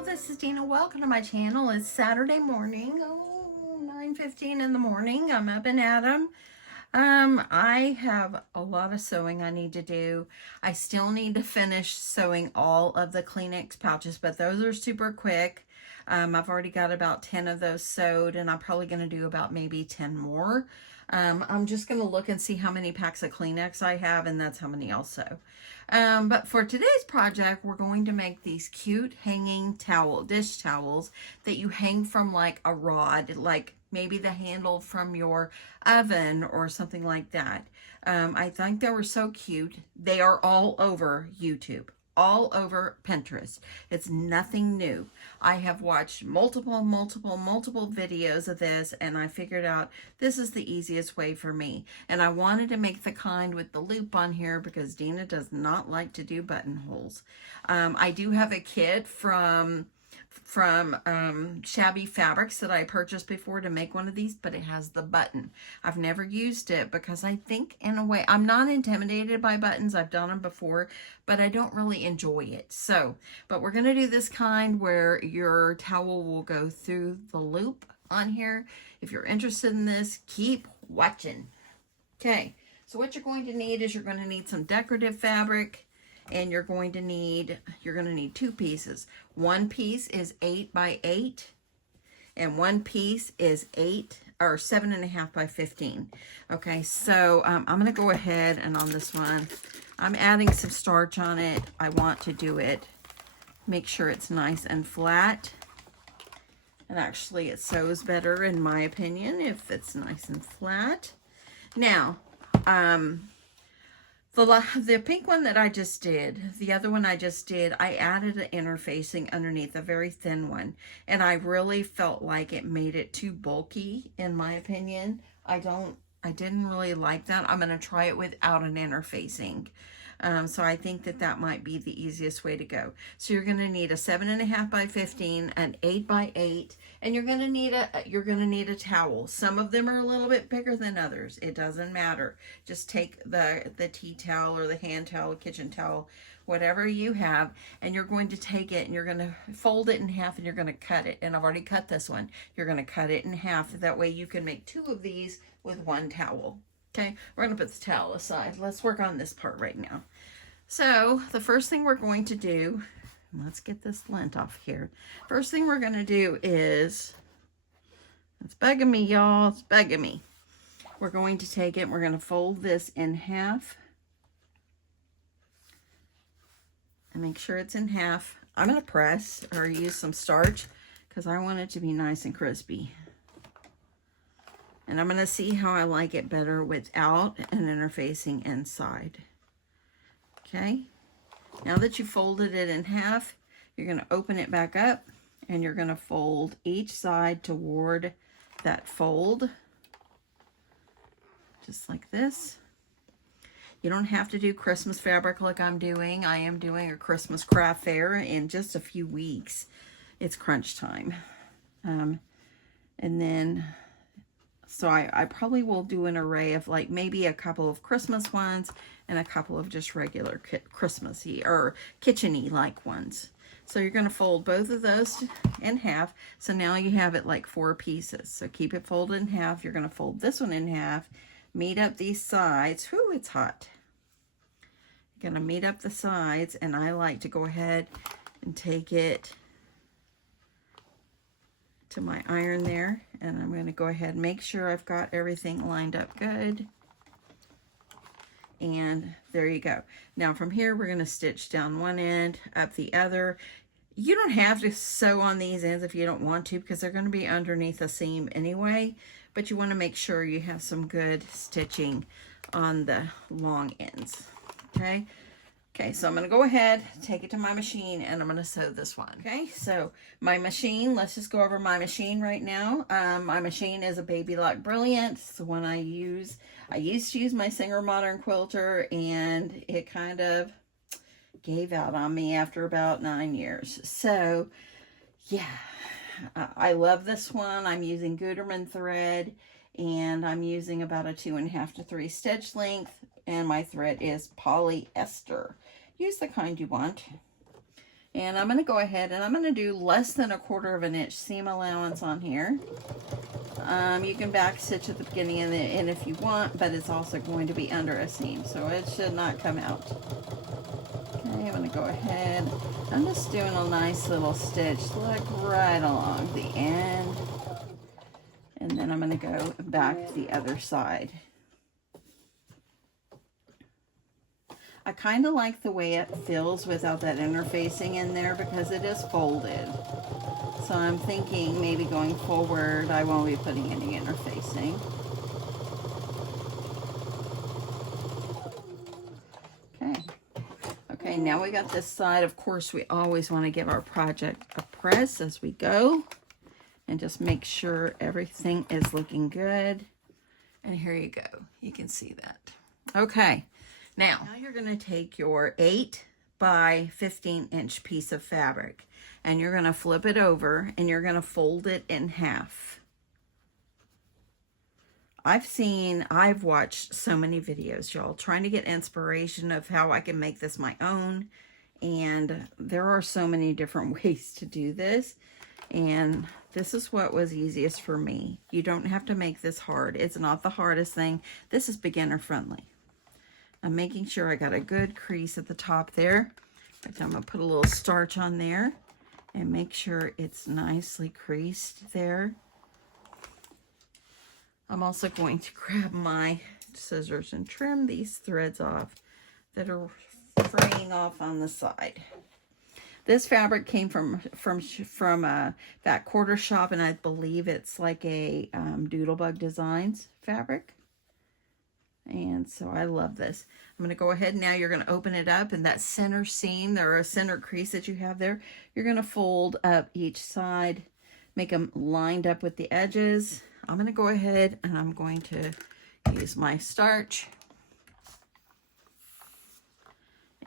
Hello, this is Dina. Welcome to my channel. It's Saturday morning, 9:15 in the morning. I'm up and at 'em. I have a lot of sewing I need to do. I still need to finish sewing all of the Kleenex pouches, but those are super quick. I've already got about 10 of those sewed, and I'm probably going to do about maybe 10 more. I'm just going to look and see how many packs of Kleenex I have, and that's how many I'll sew. But for today's project, we're going to make these cute hanging dish towels that you hang from like a rod, like maybe the handle from your oven or something like that. I think they were so cute. They are all over YouTube, all over Pinterest. It's nothing new. I have watched multiple videos of this, and I figured out this is the easiest way for me. And I wanted to make the kind with the loop on here because Dina does not like to do buttonholes. I do have a kit from Shabby Fabrics that I purchased before to make one of these, but it has the button. I've never used it because I think in a way I'm not intimidated by buttons. I've done them before, but I don't really enjoy it. So, but we're going to do this kind where your towel will go through the loop on here. If you're interested in this, keep watching. Okay, so what you're going to need is you're going to need some decorative fabric. And you're going to need two pieces. One piece is 8 by 8, and one piece is 7.5 by 15. Okay, so I'm going to go ahead and on this one, I'm adding some starch on it. I want to do it, make sure it's nice and flat. And actually, it sews better, in my opinion, if it's nice and flat. Now, the pink one that I just did, the other one I just did, I added an interfacing underneath, a very thin one. And I really felt like it made it too bulky, in my opinion. I didn't really like that. I'm going to try it without an interfacing. So I think that might be the easiest way to go. So you're going to need a 7.5 by 15, an 8 by 8, and you're going to need a towel. Some of them are a little bit bigger than others. It doesn't matter. Just take the tea towel or the hand towel, kitchen towel, whatever you have, and you're going to take it and you're going to fold it in half and you're going to cut it. And I've already cut this one. You're going to cut it in half. That way you can make 2 of these with one towel. Okay, we're going to put the towel aside. Let's work on this part right now. So the first thing we're going to do, let's get this lint off here. First thing we're going to do is, it's bugging me, y'all. It's bugging me. We're going to take it, we're going to fold this in half. And make sure it's in half. I'm going to press or use some starch because I want it to be nice and crispy. And I'm going to see how I like it better without an interfacing inside. Okay. Now that you folded it in half, you're going to open it back up and you're going to fold each side toward that fold. Just like this. You don't have to do Christmas fabric like I'm doing. I am doing a Christmas craft fair in just a few weeks. It's crunch time. And then... So I probably will do an array of like maybe a couple of Christmas ones and a couple of just regular Christmassy or kitchen-y like ones. So you're going to fold both of those in half. So now you have it like 4 pieces. So keep it folded in half. You're going to fold this one in half, meet up these sides. Whew, it's hot. You're going to meet up the sides, and I like to go ahead and take it to my iron there, and I'm going to go ahead and make sure I've got everything lined up good. And there you go. Now from here we're going to stitch down one end, up the other. You don't have to sew on these ends if you don't want to, because they're going to be underneath a seam anyway, but you want to make sure you have some good stitching on the long ends. Okay, so I'm going to go ahead, take it to my machine, and I'm going to sew this one. Okay, so my machine, let's just go over my machine right now. My machine is a Baby Lock Brilliant. It's the one I use. I used to use my Singer Modern Quilter, and it kind of gave out on me after about 9 years. So, yeah, I love this one. I'm using Gutermann thread, and I'm using about a 2.5 to 3 stitch length, and my thread is polyester. Use the kind you want. And I'm going to go ahead and I'm going to do less than 1/4 of an inch seam allowance on here. You can back stitch at the beginning of the end if you want, but it's also going to be under a seam, so it should not come out. Okay, I'm going to go ahead. I'm just doing a nice little stitch, like right along the end. And then I'm going to go back the other side. I kind of like the way it feels without that interfacing in there because it is folded. So I'm thinking maybe going forward I won't be putting any interfacing. Okay. Okay, now we got this side. Of course, we always want to give our project a press as we go and just make sure everything is looking good. And here you go. You can see that. Okay. Now you're going to take your 8 by 15 inch piece of fabric and you're going to flip it over and you're going to fold it in half. I've watched so many videos, y'all, trying to get inspiration of how I can make this my own. And there are so many different ways to do this. And this is what was easiest for me. You don't have to make this hard. It's not the hardest thing. This is beginner friendly. I'm making sure I got a good crease at the top there. I'm going to put a little starch on there and make sure it's nicely creased there. I'm also going to grab my scissors and trim these threads off that are fraying off on the side. This fabric came from that quarter shop, and I believe it's like a Doodlebug Designs fabric. And so I love this. I'm going to go ahead now. You're going to open it up, and that center seam, or a center crease that you have there, you're going to fold up each side, make them lined up with the edges. I'm going to go ahead and I'm going to use my starch.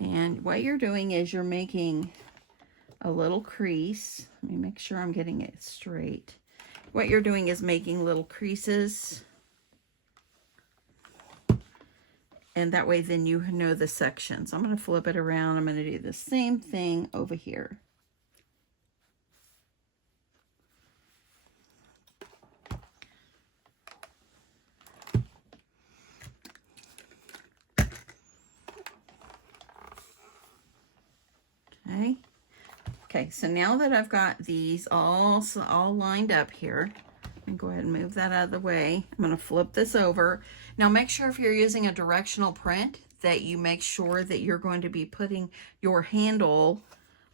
And what you're doing is you're making a little crease. Let me make sure I'm getting it straight. What you're doing is making little creases. And that way then you know the sections. I'm going to flip it around. I'm going to do the same thing over here. Okay. Okay, so now that I've got these all lined up here, and go ahead and move that out of the way. I'm going to flip this over. Now make sure if you're using a directional print that you make sure that you're going to be putting your handle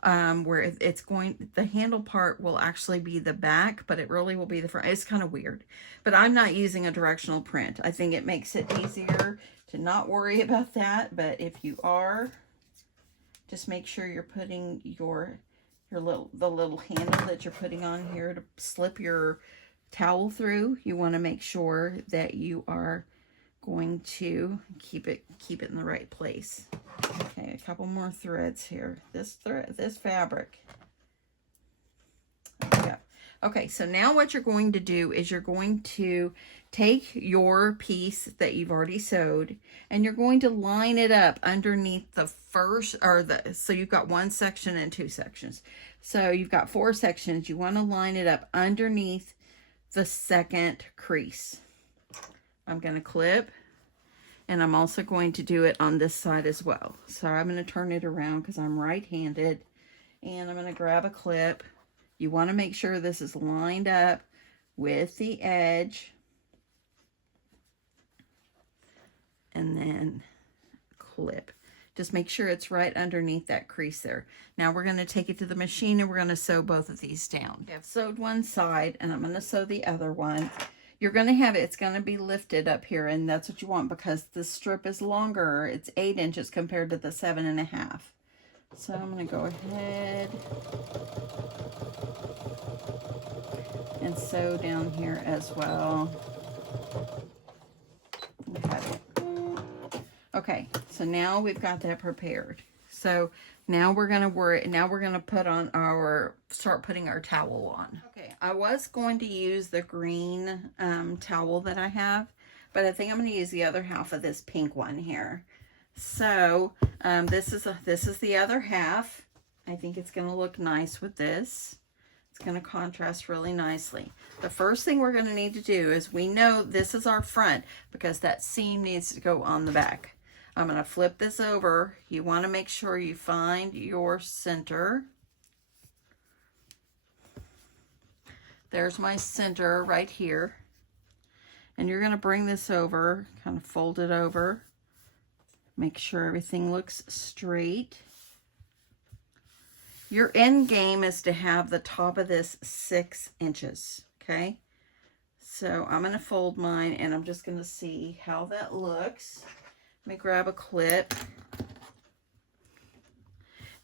where it's going, the handle part will actually be the back, but it really will be the front. It's kind of weird, but I'm not using a directional print. I think it makes it easier to not worry about that, but if you are, just make sure you're putting the little handle that you're putting on here to slip your towel through. You want to make sure that you are going to keep it in the right place. Okay, a couple more threads here. This fabric. Yeah. Okay, so now what you're going to do is you're going to take your piece that you've already sewed and you're going to line it up underneath the first, so you've got one section and two sections. So you've got 4 sections. You want to line it up underneath the second crease. I'm going to clip, and I'm also going to do it on this side as well. So I'm going to turn it around because I'm right-handed, and I'm going to grab a clip. You want to make sure this is lined up with the edge, and then clip. Just make sure it's right underneath that crease there. Now we're going to take it to the machine and we're going to sew both of these down. I've sewed one side and I'm going to sew the other one. You're going to have it's going to be lifted up here, and that's what you want because the strip is longer. It's 8 inches compared to the 7.5. So I'm going to go ahead and sew down here as well. Cut it. Okay, so now we've got that prepared. So now we're gonna put on start putting our towel on. Okay, I was going to use the green towel that I have, but I think I'm gonna use the other half of this pink one here. So this is the other half, I think it's going to look nice with this. It's going to contrast really nicely. The first thing we're going to need to do is, we know this is our front because that seam needs to go on the back. I'm going to flip this over. You want to make sure you find your center. There's my center right here. And you're going to bring this over, kind of fold it over. Make sure everything looks straight. Your end game is to have the top of this 6 inches, okay? So I'm going to fold mine, and I'm just going to see how that looks. Let me grab a clip.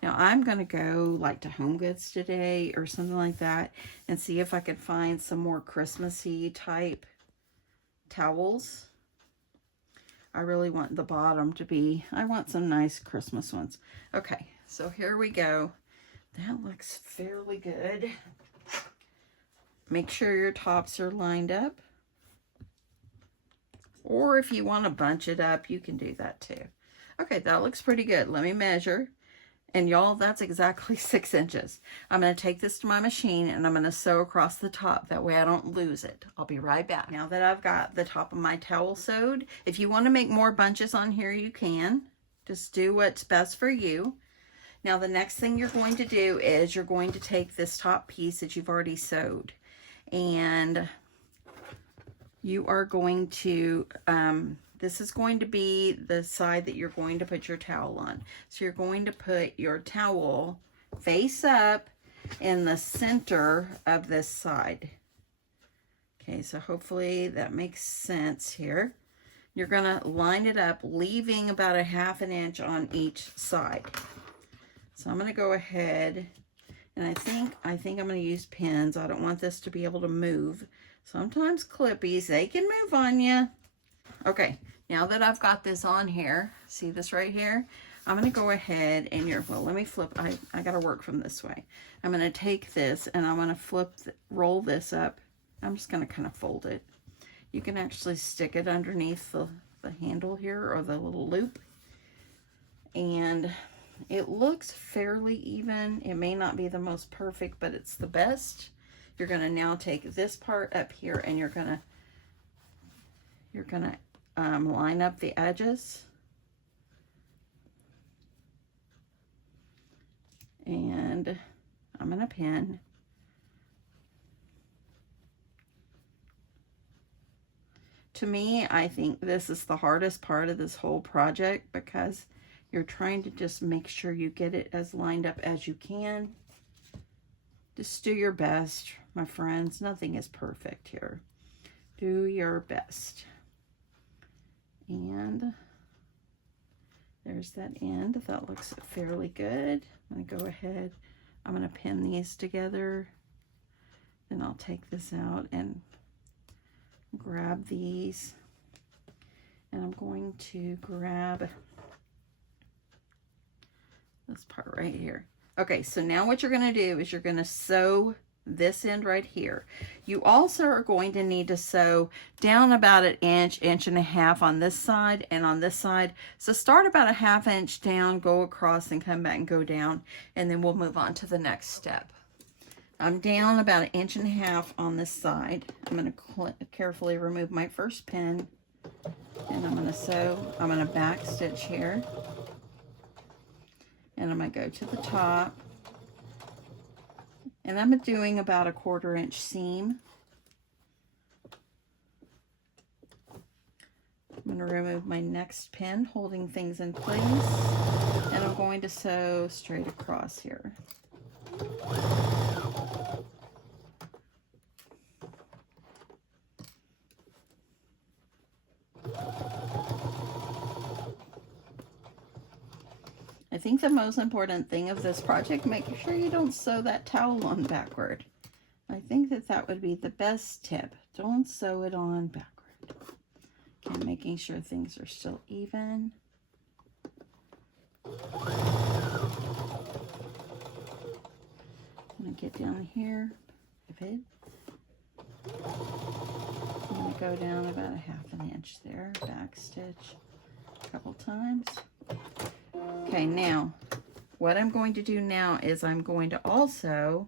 Now I'm going to go like to Home Goods today or something like that and see if I can find some more Christmassy type towels. I really want the bottom to be, I want some nice Christmas ones. Okay, so here we go. That looks fairly good. Make sure your tops are lined up. Or if you want to bunch it up, you can do that too. Okay, that looks pretty good. Let me measure. And y'all, that's exactly 6 inches. I'm going to take this to my machine and I'm going to sew across the top. That way I don't lose it. I'll be right back. Now that I've got the top of my towel sewed, if you want to make more bunches on here, you can. Just do what's best for you. Now the next thing you're going to do is you're going to take this top piece that you've already sewed, and you are going to, this is going to be the side that you're going to put your towel on. So you're going to put your towel face up in the center of this side. Okay, so hopefully that makes sense here. You're going to line it up, leaving about a 1/2 inch on each side. So I'm going to go ahead, and I think I'm going to use pins. I don't want this to be able to move. Sometimes clippies, they can move on you. Okay, now that I've got this on here, see this right here? I'm going to go ahead and well, let me flip. I got to work from this way. I'm going to take this and I'm going to roll this up. I'm just going to kind of fold it. You can actually stick it underneath the handle here, or the little loop. And it looks fairly even. It may not be the most perfect, but it's the best. You're going to now take this part up here and you're going to line up the edges. And I'm going to pin. To me, I think this is the hardest part of this whole project, because you're trying to just make sure you get it as lined up as you can. Just do your best, my friends. Nothing is perfect here. Do your best. And there's that end. That looks fairly good. I'm going to go ahead. I'm going to pin these together. Then I'll take this out and grab these. And I'm going to grab this part right here. Okay, so now what you're going to do is you're going to sew this end right here. You also are going to need to sew down about 1 inch, 1.5 inches on this side and on this side. So start about a 1/2 inch down, go across and come back and go down, and then we'll move on to the next step. I'm down about 1.5 inches on this side. I'm going to carefully remove my first pin, and I'm going to sew. I'm going to back stitch here. And I'm going to go to the top, and I'm doing about a 1/4 inch seam. I'm going to remove my next pin, holding things in place, and I'm going to sew straight across here. I think the most important thing of this project, make sure you don't sew that towel on backward. I think that would be the best tip. Don't sew it on backward. Okay, making sure things are still even. I'm going to get down here, pivot. I'm going to go down about a 1/2 inch there, back stitch a couple times. Okay, now what I'm going to do now is I'm going to also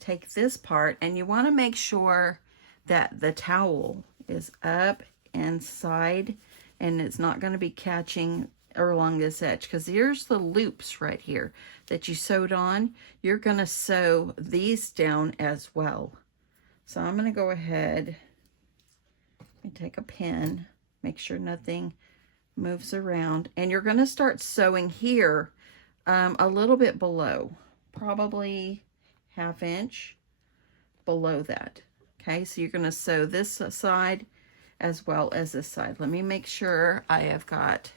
take this part, and you want to make sure that the towel is up inside and it's not going to be catching along this edge, because here's the loops right here that you sewed on. You're going to sew these down as well. So I'm going to go ahead and take a pin, make sure nothing moves around, and you're going to start sewing here a little bit below, probably 1/2 inch below that. Okay, so you're going to sew this side as well as this side. Let me make sure I have got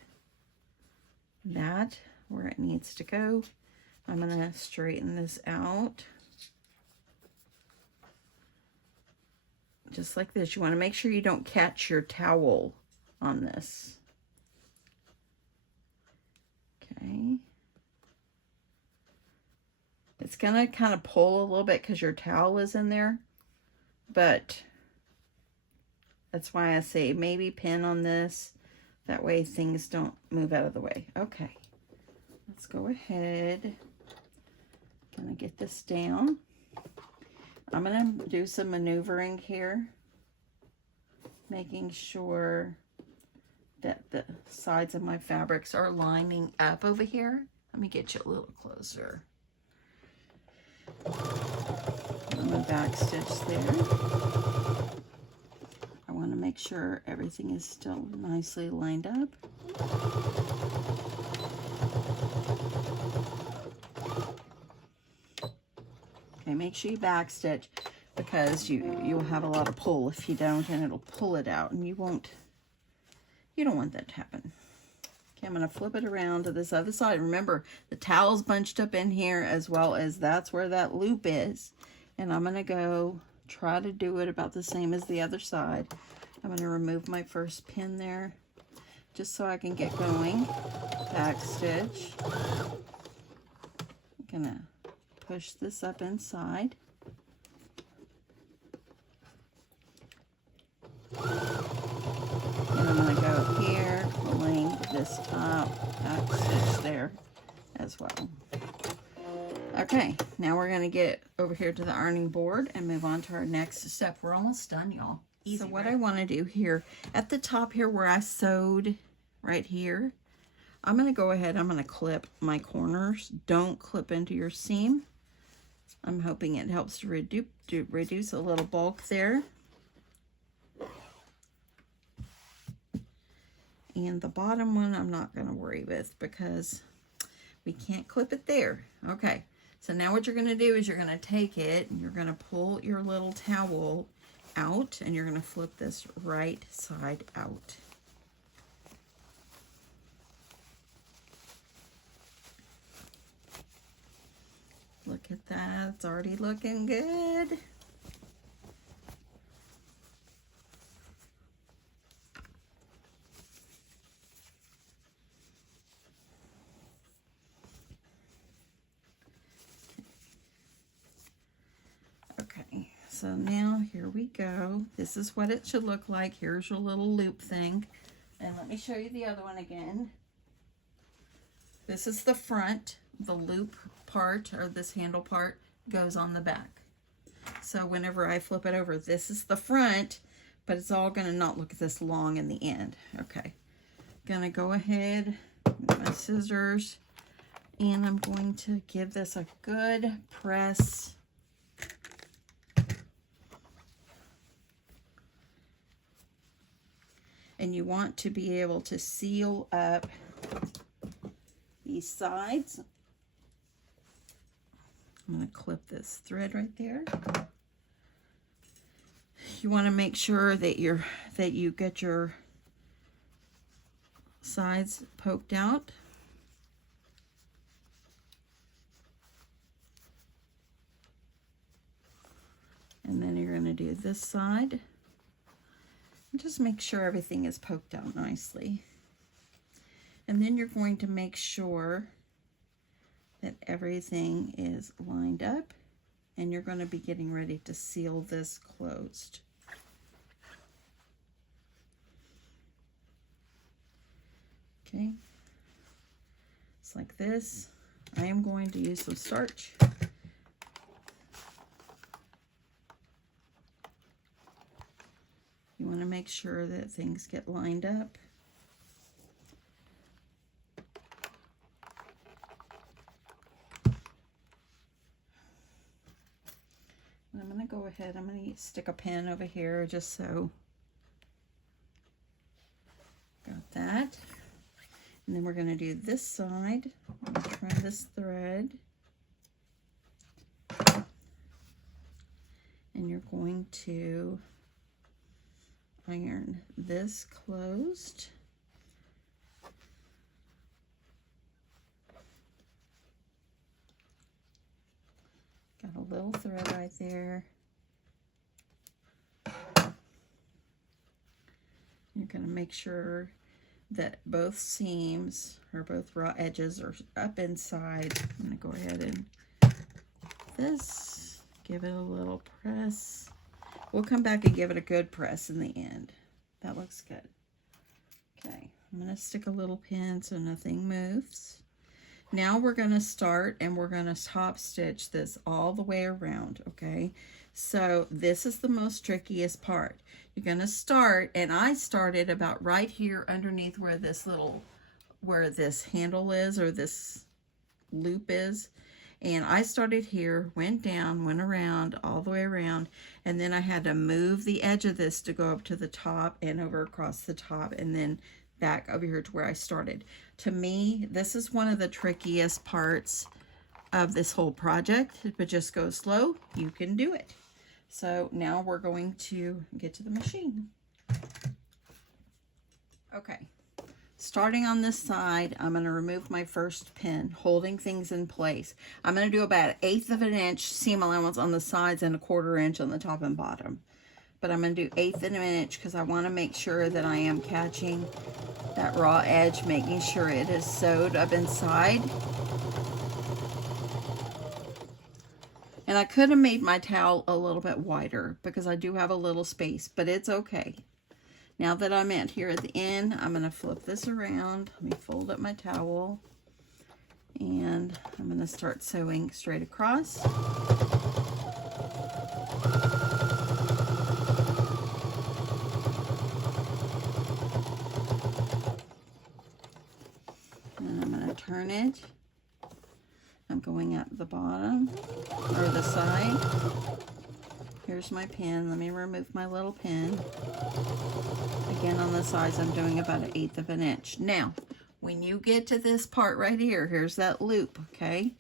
that where it needs to go. I'm going to straighten this out just like this. You want to make sure you don't catch your towel on this. Okay. It's going to kind of pull a little bit because your towel is in there, but that's why I say maybe pin on this. That way things don't move out of the way. Okay, let's go ahead. Gonna get this down. I'm gonna do some maneuvering here, making sure that the sides of my fabrics are lining up over here. Let me get you a little closer. I'm gonna back stitch there. I want to make sure everything is still nicely lined up. Okay, make sure you back stitch, because you'll have a lot of pull if you don't, and it'll pull it out, and you don't want that to happen. Okay, I'm going to flip it around to this other side. Remember, the towel's bunched up in here, as well as that's where that loop is. And I'm going to go try to do it about the same as the other side. I'm going to remove my first pin there just so I can get going. Back stitch. I'm going to push this up inside. And I'm going to go here, pulling this up, back stitch there as well. Okay, now we're going to get over here to the ironing board and move on to our next step. We're almost done, y'all. Easy, so what I want to do here, at the top here where I sewed right here, I'm going to go ahead, I'm going to clip my corners. Don't clip into your seam. I'm hoping it helps to reduce a little bulk there. And the bottom one I'm not going to worry with because we can't clip it there. Okay, so now what you're going to do is you're going to take it and you're going to pull your little towel out, and you're going to flip this right side out. Look at that, it's already looking good. Okay, so now here we go. This is what it should look like. Here's your little loop thing. And let me show you the other one again. This is the front. The loop part, or this handle part, goes on the back. So whenever I flip it over, this is the front, but it's all going to not look this long in the end. Okay, gonna go ahead with my scissors, and I'm going to give this a good press. And you want to be able to seal up these sides. I'm going to clip this thread right there. You want to make sure that you get your sides poked out. And then you're going to do this side. And just make sure everything is poked out nicely. And then you're going to make sure that everything is lined up, and you're going to be getting ready to seal this closed. Okay, just like this. I am going to use some starch. You want to make sure that things get lined up. I'm going to go ahead, I'm going to stick a pin over here just so. Got that. And then we're going to do this side. Trim this thread. And you're going to iron this closed. Got a little thread right there. You're going to make sure that both seams or both raw edges are up inside. I'm going to go ahead and this, give it a little press. We'll come back and give it a good press in the end. That looks good. Okay, I'm going to stick a little pin so nothing moves. Now we're going to start and we're going to top stitch this all the way around, okay? So this is the most trickiest part. You're going to start, and I started about right here underneath where this handle is, or this loop is. And I started here, went down, went around, all the way around, and then I had to move the edge of this to go up to the top and over across the top, and then back over here to where I started. To me, this is one of the trickiest parts of this whole project, but just go slow, you can do it. So now we're going to get to the machine. Okay, starting on this side, I'm going to remove my first pin, holding things in place. I'm going to do about 1/8 of an inch seam allowance on the sides and 1/4 inch on the top and bottom. But I'm going to do 1/8 of an inch because I want to make sure that I am catching that raw edge, making sure it is sewed up inside. And I could have made my towel a little bit wider because I do have a little space, but it's okay. Now that I'm at here at the end, I'm going to flip this around. Let me fold up my towel. And I'm going to start sewing straight across. And I'm going to turn it. I'm going at the bottom, or the side. Here's my pin. Let me remove my little pin. Again, on the sides, I'm doing about 1/8 of an inch. Now, when you get to this part right here, here's that loop, okay?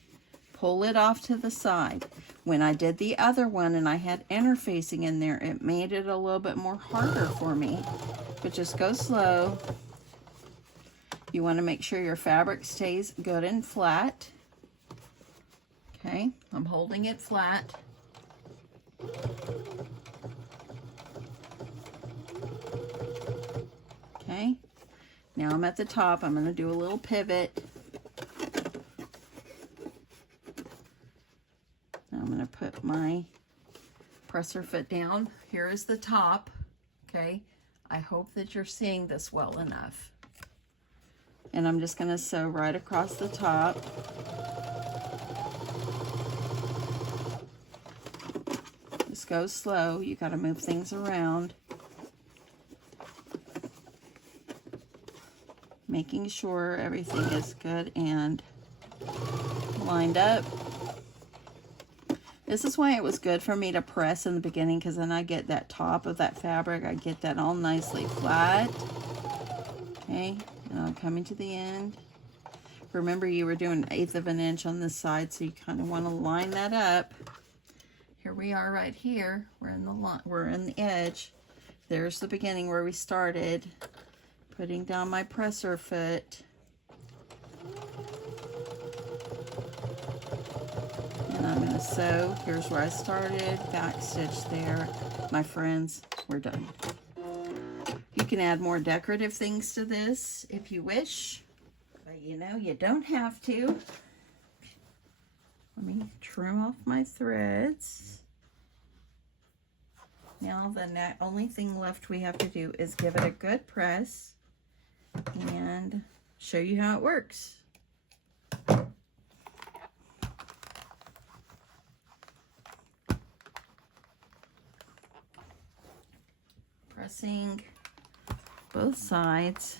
Pull it off to the side. When I did the other one and I had interfacing in there, it made it a little bit more harder for me. But just go slow. You want to make sure your fabric stays good and flat. Okay, I'm holding it flat. Okay, now I'm at the top. I'm going to do a little pivot. Now I'm going to put my presser foot down. Here is the top. Okay, I hope that you're seeing this well enough. And I'm just going to sew right across the top. Just go slow. You got to move things around. Making sure everything is good and lined up. This is why it was good for me to press in the beginning, because then I get that top of that fabric. I get that all nicely flat. Okay, and I'm coming to the end. Remember, you were doing 1/8 of an inch on this side, so you kind of want to line that up. Here we are right here. We're in the edge. There's the beginning where we started. Putting down my presser foot. And I'm going to sew. Here's where I started. Back stitch there. My friends, we're done. You can add more decorative things to this if you wish. But you know, you don't have to. Let me trim off my threads. Now the only thing left we have to do is give it a good press and show you how it works. pressing both sides.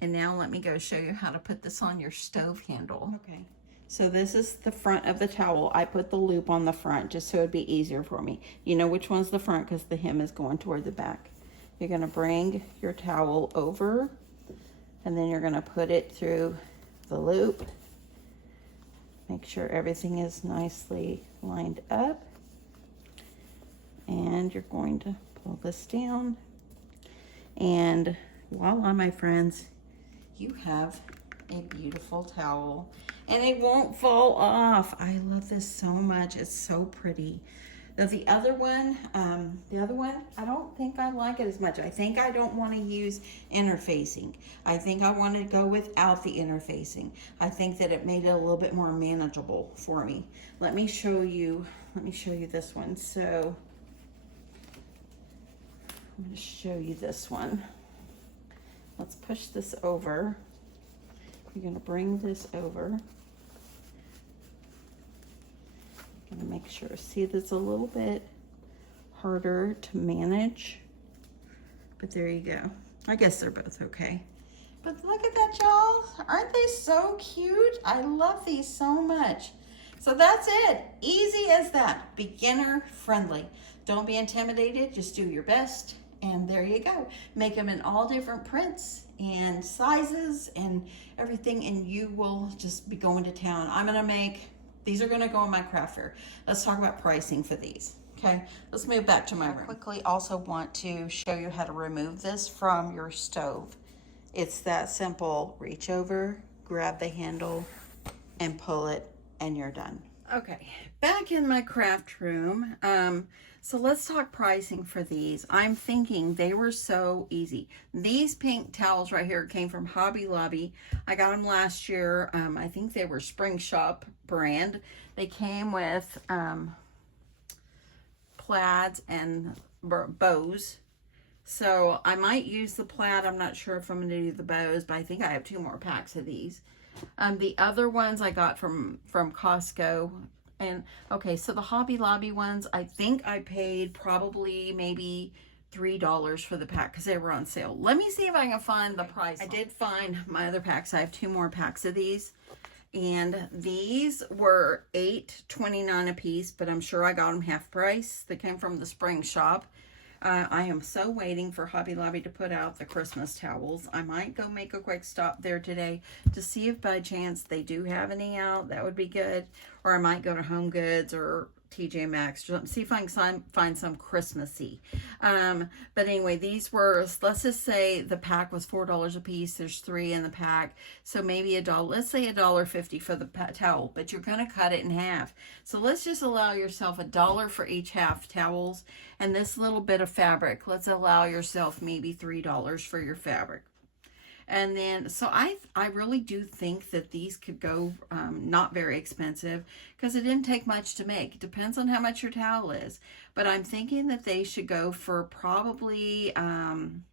And now let me go show you how to put this on your stove handle. Okay, so this is the front of the towel. I put the loop on the front just so it'd be easier for me. You know which one's the front because the hem is going toward the back. You're gonna bring your towel over and then you're gonna put it through the loop. Make sure everything is nicely lined up. And you're going to pull this down. And voila, my friends, you have a beautiful towel and it won't fall off. I love this so much. It's so pretty. Now the other one, I don't think I like it as much. I think I don't want to use interfacing. I think I want to go without the interfacing. I think that it made it a little bit more manageable for me. Let me show you this one. So I'm going to show you this one. Let's push this over. You're going to bring this over. I'm going to make sure. See, that's a little bit harder to manage. But there you go. I guess they're both okay. But look at that, y'all. Aren't they so cute? I love these so much. So that's it. Easy as that. Beginner friendly. Don't be intimidated. Just do your best. And there you go. Make them in all different prints and sizes and everything, and you will just be going to town. These are gonna go in my craft fair. Let's talk about pricing for these. Okay, let's move back to my room. I quickly also want to show you how to remove this from your stove. It's that simple. Reach over, grab the handle, and pull it, and you're done. Okay, back in my craft room. So let's talk pricing for these. I'm thinking they were so easy. These pink towels right here came from Hobby Lobby. I got them last year. I think they were Spring Shop brand. They came with plaids and bows. So I might use the plaid. I'm not sure if I'm going to do the bows, but I think I have 2 more packs of these. The other ones I got from Costco. And okay, so the Hobby Lobby ones, I think I paid probably maybe $3 for the pack because they were on sale. Let me see if I can find the price. I did find my other packs. I have 2 more packs of these. And these were $8.29 a piece, but I'm sure I got them half price. They came from the Spring Shop. I am so waiting for Hobby Lobby to put out the Christmas towels. I might go make a quick stop there today to see if by chance they do have any out. That would be good. Or I might go to Home Goods or TJ Maxx or something. See if I can find some Christmassy. But anyway, these were, let's just say the pack was $4 a piece. There's 3 in the pack. So maybe $1, let's say $1.50 for the towel, but you're going to cut it in half. So let's just allow yourself $1 for each half towels. And this little bit of fabric, let's allow yourself maybe $3 for your fabric. And then, so I really do think that these could go not very expensive because it didn't take much to make. It depends on how much your towel is. But I'm thinking that they should go for probably, I'm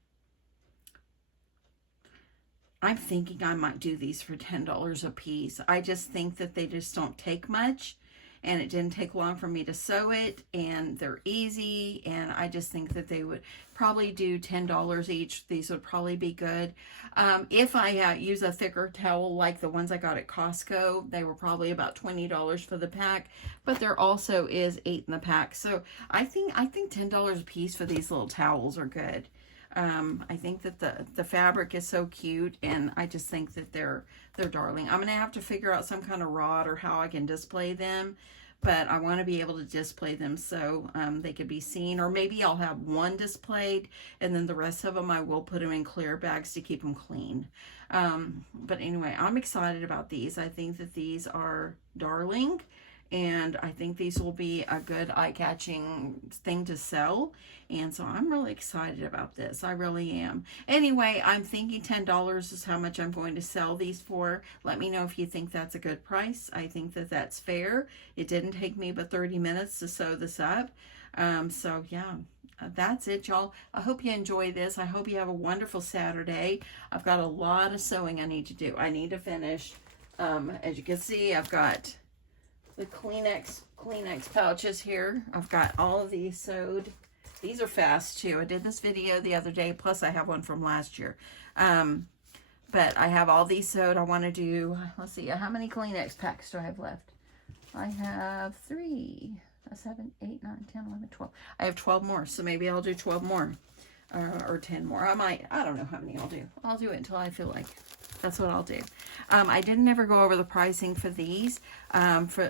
thinking I might do these for $10 a piece. I just think that they just don't take much. And it didn't take long for me to sew it, and they're easy, and I just think that they would probably do $10 each. These would probably be good. If I use a thicker towel like the ones I got at Costco, they were probably about $20 for the pack, but there also is 8 in the pack. So I think $10 a piece for these little towels are good. I think that the fabric is so cute, and I just think that they're darling. I'm going to have to figure out some kind of rod or how I can display them, but I want to be able to display them so they could be seen, or maybe I'll have one displayed, and then the rest of them I will put them in clear bags to keep them clean. But anyway, I'm excited about these. I think that these are darling. And I think these will be a good eye-catching thing to sell. And so I'm really excited about this. I really am. Anyway, I'm thinking $10 is how much I'm going to sell these for. Let me know if you think that's a good price. I think that that's fair. It didn't take me but 30 minutes to sew this up. So yeah, that's it, y'all. I hope you enjoy this. I hope you have a wonderful Saturday. I've got a lot of sewing I need to do. I need to finish. As you can see, I've got the Kleenex pouches here. I've got all of these sewed. These are fast too. I did this video the other day, plus I have one from last year. But I have all these sewed. I want to do, let's see, how many Kleenex packs do I have left? I have 3, 7, 8, 9, 10, 11, 12. I have 12 more, so maybe I'll do 12 more. Or 10 more. I don't know how many I'll do. I'll do it until I feel like. That's what I'll do. I didn't ever go over the pricing for these.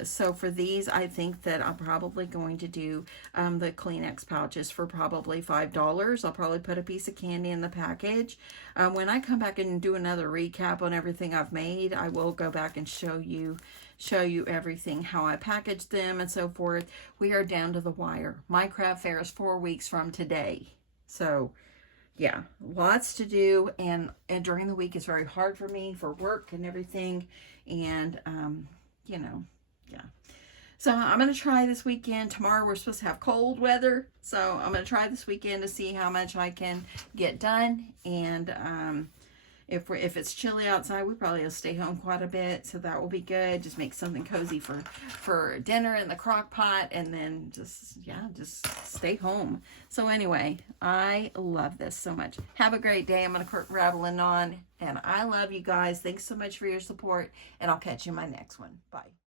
So for these, I think that I'm probably going to do the Kleenex pouches for probably $5. I'll probably put a piece of candy in the package. When I come back and do another recap on everything I've made, I will go back and show you everything, how I packaged them and so forth. We are down to the wire. My craft fair is 4 weeks from today. So yeah, lots to do, and during the week it's very hard for me for work and everything, and you know, yeah. So I'm going to try this weekend. Tomorrow we're supposed to have cold weather, so I'm going to try this weekend to see how much I can get done, and if it's chilly outside, we probably will stay home quite a bit, so that will be good. Just make something cozy for dinner in the crock pot, and then just stay home. So anyway, I love this so much. Have a great day. I'm going to quit rattling on, and I love you guys. Thanks so much for your support, and I'll catch you in my next one. Bye.